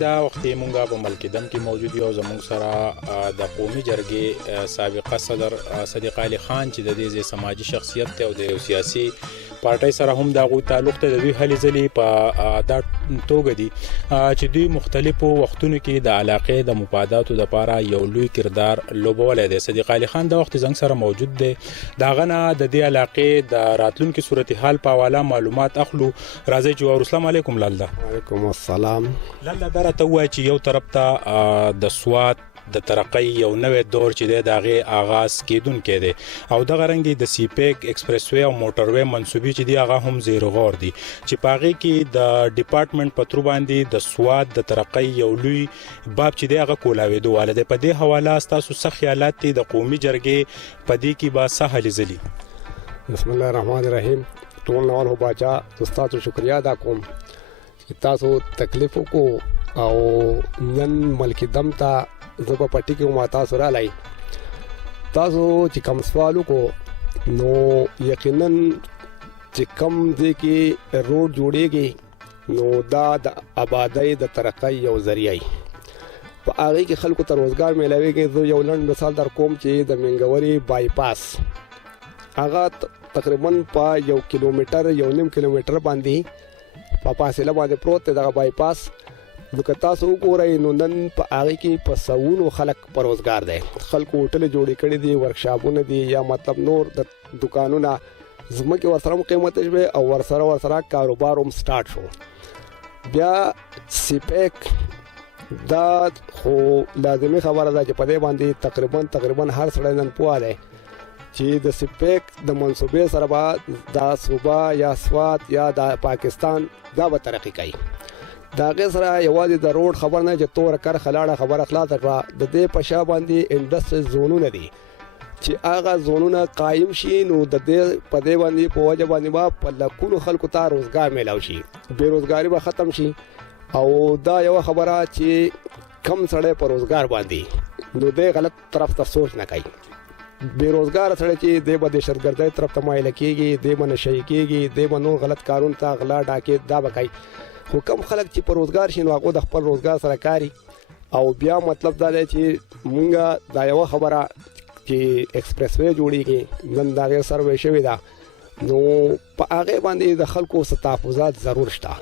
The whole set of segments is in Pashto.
دا وخت مونږه په ملکیدم کې موجود یو زموږ سره د قومي جرګې سابقه صدر صدیق علي خان چې د دې سماجی شخصیت ته او د سیاسي پارټۍ سره هم د غو تعلق ته د دوی هلي ځلې په دا توګه دي چې دوی مختلفو وختونو کې د علاقې د مفاداتو لپاره یو لوی کردار لوبولی دی. صدیق علي خان دا وخت زنګ سره موجود دی. دا غنه د دې علاقې د راتلونکي صورتحال په حواله معلومات اخلو. راځي چې السلام علیکم لاله. وعلیکم السلام. لاله دا راته وایي چې یو طرف ته د سوات د ترقۍ یو نوې دور چې دی د هغې آغاز کیدونکی دی او دغه رنګې د سیپیک ایکسپریس وی او موټر وی منصوبې چې دی هغه هم زیر غور دي چې په هغې کې د ډپارټمنټ په ترو باندې د سوات د ترقۍ یو لوی باب چې دی هغه کولاوېدو واله دی. په دې حواله ستاسو څه خیالات دي د قومي جرګې په دې کې به څه هلې ځلي؟ بسم الله الرحمن الرحیم. ټول نوال هو باچا تاسو شکریا ادا کوم چې تاسو تکلیف وکړو او نن ملکیدم ته زه په پټي کې ما تاسو را لای تاسو چې کوم سوال وکړو نو یقینا چې کوم ځای کې روډ جوړیږي نو دا د آبادی د ترقۍ یو ذریعہ په هغه کې خلکو ته روزګار میلاويږي. زه یو لنډ مثال در کوم چې د منګوري بای پاس هغه تقریبا په 1 کیلومتر 1.5 کیلومتر باندې په فاصله باندې پروت دی. دغه بای پاس نو که تاسو وګورئ نو نن په هغه کې په سوونو خلک په روزګار دی. خلکو هوټل جوړې کړي دي، ورکشاپونه دي یا مطلب نور د دکانونه زمکه ورسره قیمت شوه او ورسره کاروبار هم سٹارټ شو. بیا سیپیک دا خو لازمي خبره ده چې په دې باندې تقریبا هر سړی نن پوه دی چې د سیپیک د منصوبې سره به دا صوبه یا سوات یا د پاکستان دا به ترقی کوي. دا غیر سره یوازې د روډ خبر نه چې تور کر خلاړه خبر اخلاص کړه د دې پشا باندې انډستری زونونه دي چې هغه زونونه قائم شي نو د دې په دې باندې په وجه باندې با په لکونو خلکو ته روزګار میلاو شي، بیروزګاری به ختم شي. او دا یو خبره چې کم سړی په روزګار باندې نو دې غلط طرف ته سوچ نه کوي. بیروزګار سړی چې دې به د شرګردۍ طرف ته مایل کېږي، دې به نشي کېږي، دې به نور غلط کارون ته غلا ډاکې دا به کوي. خو کم خلک چې په روزګار شي نو هغه د خپل روزګار سره کاري. او بیا مطلب دا دی چې مونږه دا یو خبره چې ایکسپریس وی جوړیږي نن دا غیر سروې شوی دا نو په هغه باندې د خلکو تحفظات ضرور شته.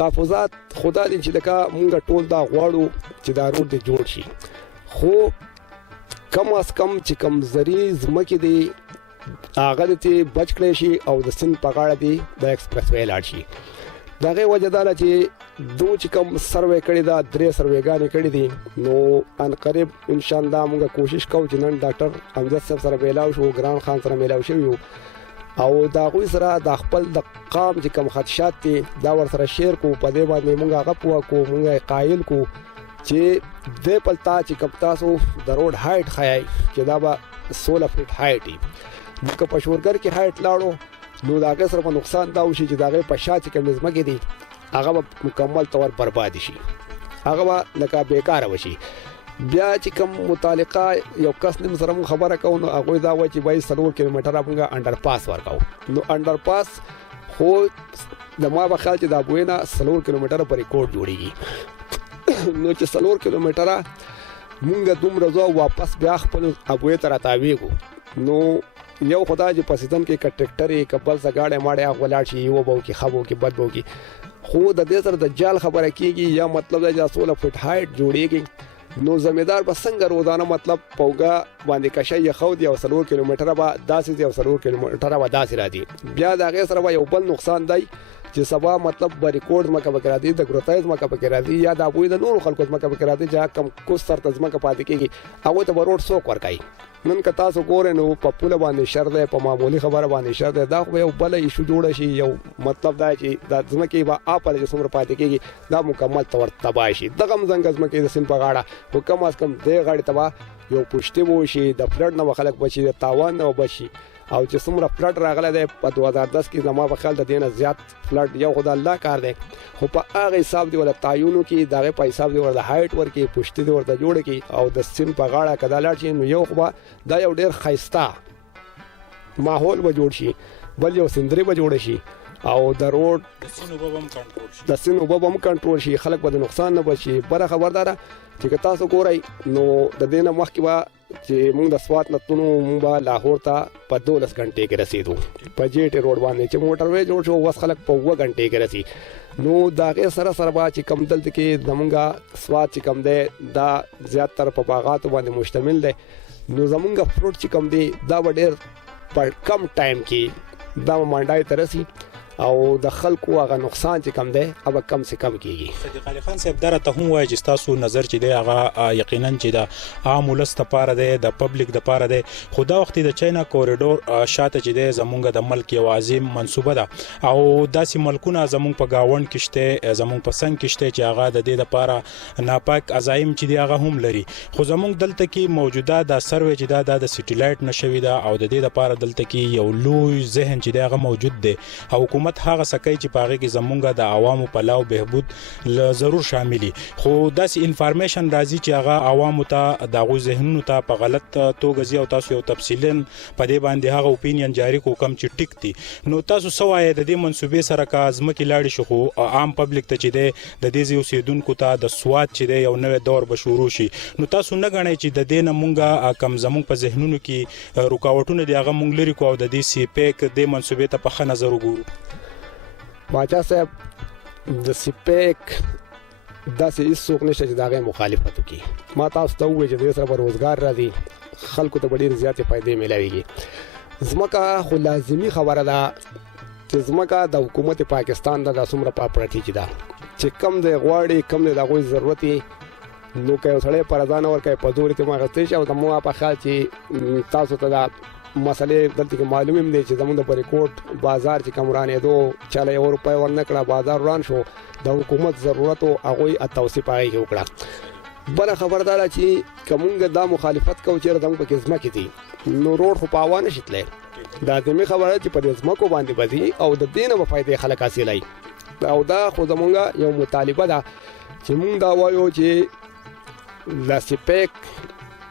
تحفظات خدا دې چې لکه مونږ ټول دا غواړو چې دا روډ دې جوړ شي، خو کم از کم چې کم زری زمکه دی هغه دې بچ کړی شي او د سند په غاړه دی د ایکسپریس وی لاړ شي. دغه وجه دا چې دوی چې کوم سروې کړی دا 3 سروېګانې کړې دي نو ان قریب ان شاء الله موږ کوشش کوو چې نن ډاکټر امجد صاحب سره میلاو شو، ګران خان سره میلاو شو او دا غوي سره د خپل د قام چې کوم خدشات دي دا ور سره شیر کو په دې باندې موږ غپوا کو موږ قائل کو چې د پلتا چې کوم تاسو د روډ هایټ خای چې دا به 16 فټ هایټ وي نو که پښورګر کې هایټ لاړو نو دا هغه سره په نقصان دا وشي چې دا هغه په شاته کې نظمګي دي هغه مکمل تور برباد شي، هغه لکه بیکاره وشي. بیا چې کوم متعلقه یو کس نیم سره خبره کوو نو هغه دا وایي چې 22 کیلومتره موږ انډر پاس ورکاو. نو انډر پاس خو د ما په خیال چې دا بوینه 3 کیلومتره پر ریکورډ جوړیږي نو چې 3 کیلومتره موږ دومره ځو واپس بیا خپل ابوې ته راتاویږو نو یو خدای چې پسیدن کې کټریکټر کبل سګاړې ماړې غولاړ شي یو بو کې خبو کې بد بو کې خو د دې سره د جال خبره کیږي یا مطلب د 16 فټ هایټ جوړیږي نو زمیدار به څنګه روزانه مطلب پوګه باندې کشي خو دی او 3 کیلومتره به داسې دی او 3 کیلومتره به داسې را دي. بیا دا غیر سره یو بل نقصان دی چې سبا مطلب به ریکورډ مکه وکړه دي د ګروتایز مکه وکړه دي یا د ابوی د نور خلکو مکه وکړه دي چې کم کو سر تزمکه پاتې کیږي هغه ته روډ سو ورکای. نن که تاسو ګورئ نو په پوله باندې شر دی، په معمولی خبره باندې شر دی، دا خو یو بل ایشو جوړ شي یو مطلب دا چې د ځمکې به اپل چې څومره پاتې کیږي دا مکمل تور تباہ شي. دغه ځنګ ځمکې د سین په غاړه خو کم از کم دې غاړې تباہ یو پښتې وو شي د فلډ نه خلک بچي د تاوان نه بچي او چې څومره فلډ راغله دی په 2010 کې زما په خیال د دینه زیات فلډ یو خدای الله کار دی خو په هغه حساب دی ولا تعینو کې دغه په حساب دی ورته هایټ ورکی پښتې دی ورته جوړ کی او د سین په غاړه کدا لاړ شي نو یو خو دا یو ډیر خیستا ماحول به جوړ شي. بل یو سندرې به جوړ شي او د روډ د سین اوبه به هم کنټرول شي، خلک به د نقصان نه بچي. بله خبرداره چې تاسو ګورئ نو د دې نه مخکې به چې موږ د سوات نه تلو موږ به لاهور ته په 12 غنټې کې رسېدو په جې ټي روډ باندې چې موټر وې جوړ شو، اوس خلک په 2 غنټې کې رسي. نو د هغې سره به چې کم دلته کې زمونږ سوات چې کم دی دا زیاتره په باغاتو باندې مشتمل دی. نو زمونږ فروټ چې کم دی دا به ډېر په کم ټایم کې دا منډای ته رسي او د خلکو هغه نقصان چې کم دی هغه کم سے کم کیږي. صدیق علي خان صاحب دره ته هم وایي چې تاسو نظر چې دی هغه یقینا چې د عام ولس لپاره دی، د پبلک لپاره دی، خو دا وخت د چاینا کوریډور شاته چې دی زمونږ د ملک یو عظیم منصوبه ده او داسې ملکونه زمونږ په گاوند کې شته، زمونږ په سنگ کې شته چې هغه د دې لپاره ناپاک عزایم چې دی هغه هم لري. خو زمونږ دلته کې موجوده د سروې چې دا د سټیلایټ نشوي ده او د دې لپاره دلته کې یو لوی ذهن چې دی هغه موجود دی او حکومت هغه سکه چې پاغه کې زمونږ د عوامو په لاو بهبود ضرور شاملي. خو داسې انفارمیشن راځي چې هغه عوامو ته دغه ذهنونو ته په غلط توګه زی او تاسو یو تفصیلا په دې باندې هغه اوپینین جاری کو کم چې ټیک دي. نو تاسو سوای د دې منسوبې سره کا ازمکه لاړ شي خو عام پبلک ته چې د دې اوسیدونکو ته د سواد چې دی یو نوې دور به شروع شي. نو تاسو نه غنئ چې د دې نه مونږه کم زمونږ په ذهنونو کې رکاوټونه دی هغه مونږ لري کو او د دې سی پیک د منسوبې ته په ښه نظر وګورو. باچا صاحب د سپیک داسې هیڅوک نشته چې د هغې مخالفت وکړي. ما تاسو ته ووایي چې د دې سره به روزګار راځي، خلکو ته به ډېرې زیاتې فایدې میلاویږي. ځمکه خو لازمي خبره ده چې ځمکه د حکومت پاکستان ده، دا څومره پراپرټي چې ده چې کم دی غواړي کم دی د هغوی ضرورت یې نو که یو سړی پر ځان ورکوي په زور یې اخیستی شي. او زموږ په خیال چې تاسو ته دا مسئلې دلته کې معلوم هم دی چې زموږ د بریکوټ بازار چې کم رانېدو چاله 1 روپۍ ورنه کړه، بازار وران شو، د حکومت ضرورت او هغوی توصیف هغې کې وکړه. بله خبردار چې که مونږ دا مخالفت کوو چېرې زموږ پکې ځمکې دي نو روډ خو په هوا نشي تللی. دا لازمي خبره ده چې په دې ځمکو باندې به ځي او د دې نه به فایدې خلک حاصلوي. او دا خو زمونږ یو مطالبه ده چې مونږ دا وایو چې د سپیک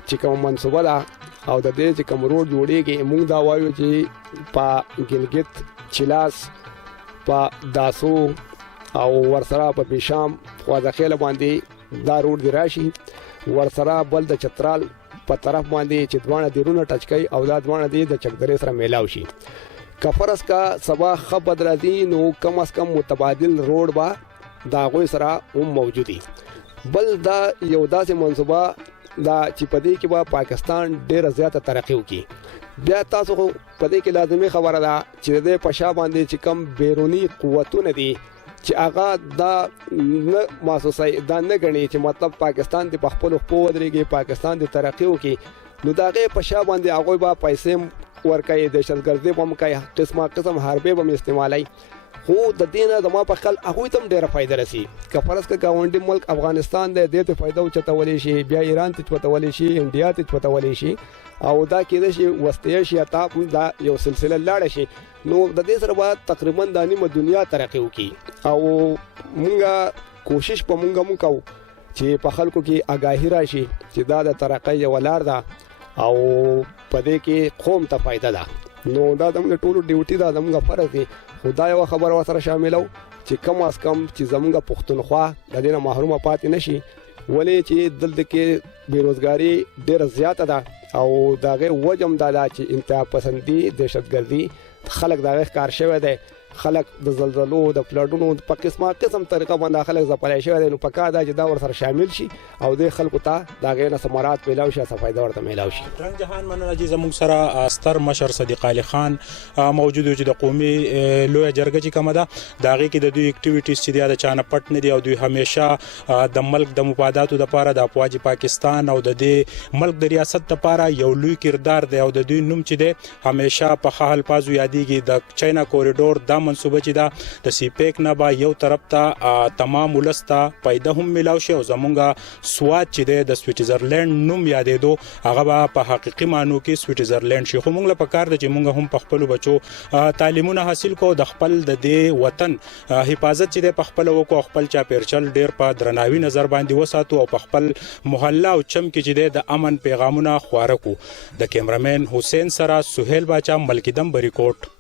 چې کوم منصوبه ده او د دې چې کوم روډ جوړیږي مونږ دا وایو چې په ګلګت، چلاس، په داسو او ورسره په بیشام خوازخیل باندې دا روډ دی راشي، ورسره بل د چترال په طرف باندې چې دوانه دیرونه ټچ کوي او دا دوانه دی د چکدرې سره میلاو شي. که فرض کا سبا خبر راځي نو کم از کم متبادل روډ به دا غوي سره هم موجودي. بل دا یو داسې منصوبه دا چې په دې کې به پاکستان ډېره زیاته ترقي وکړي. بیا تاسو خو په دې کې لازمي خبره ده چې د په شا باندې چې کم بیرونی قوتونه دي چې هغه دا نه محسوسوي، دا نه ګڼي چې مطلب پاکستان د په خپلو خپو ودرېږي، پاکستان د ترقي وکړي، نو د هغې په شا باندې هغوی به پیسې ورکوي، دهشتګردي به هم کوي، قسمه قسم حربې به هم استعمالوي. خو د دې نه زما په خیال هغوی ته هم ډېره فایده رسي. که فرض که ګاونډي ملک افغانستان دی دې ته فایده وچتولی شي، بیا ایران ته چوتولی شي، انډیا ته چوتولی شي او دا کېدای شي وسط ایشیا ته دا یو سلسله لاړه شي. نو د دې سره به تقریبا د نیمه دنیا ترقي وکړي. او مونږ کوشش په مونږ کوو چې په خلکو کې آګاهي راشي چې دا د ترقۍ یوه لار ده او په دې کې قوم ته فایده ده. نو دا زموږ ټولو ډیوټي ده، زموږ فرض دی. خو دا یوه خبره ورسره شاملو چې کم از کم چې زموږ پښتونخوا د دې نه محرومه پاتې نشي، ولې چې دلته کې بېروزګاري ډېره زیاته ده او د هغې وجه هم دا ده چې انتها پسندي، دهشتګردي خلک د هغې ښکار شوی دی. خلک د زلزلو د فلډونو په قسمه قسم طریقه باندې خلک ځپلی شوی دی. نو پکار دا چې دا ورسره شامل شي او دې خلکو ته د هغې نه ثمرات میلاو شي، څه فایده ورته میلاو شي. رنګ جهان مننه چې زموږ سره ستر مشر صدیق علي خان موجود و چې د قومي لویه جرګه چې کومه ده د هغې کې د دوی اکټیویټیز چې دی د چا نه پټ نه دي او دوی همیشه د ملک د مفاداتو دپاره د افواج پاکستان او د دې ملک د ریاست دپاره یو لوی کردار دی او د دوی نوم چې دی همیشه په ښه الفاظو یادېږي. د چاینا کوریډور دا منصوبه چې ده د سیپیک نه به یو طرف ته تمام ولس ته فایده هم میلاو شي او زمونږ سواد چې دی د سویټزرلینډ نوم یادېدو هغه به په حقیقي معنو کې سویټزرلینډ شي. خو موږ له پکار ده چې موږ هم په خپلو بچو تعلیمونه حاصل کو، د خپل د دې وطن حفاظت چې دی په خپله وکړو، خپل چاپیرچل ډېر په درناوي نظر باندې وساتو او په خپل محله او چم کې چې دی د امن پیغامونه خواره کو. د کیمرامین حسین سره سهیل باچا، ملکیدم، بریکوټ.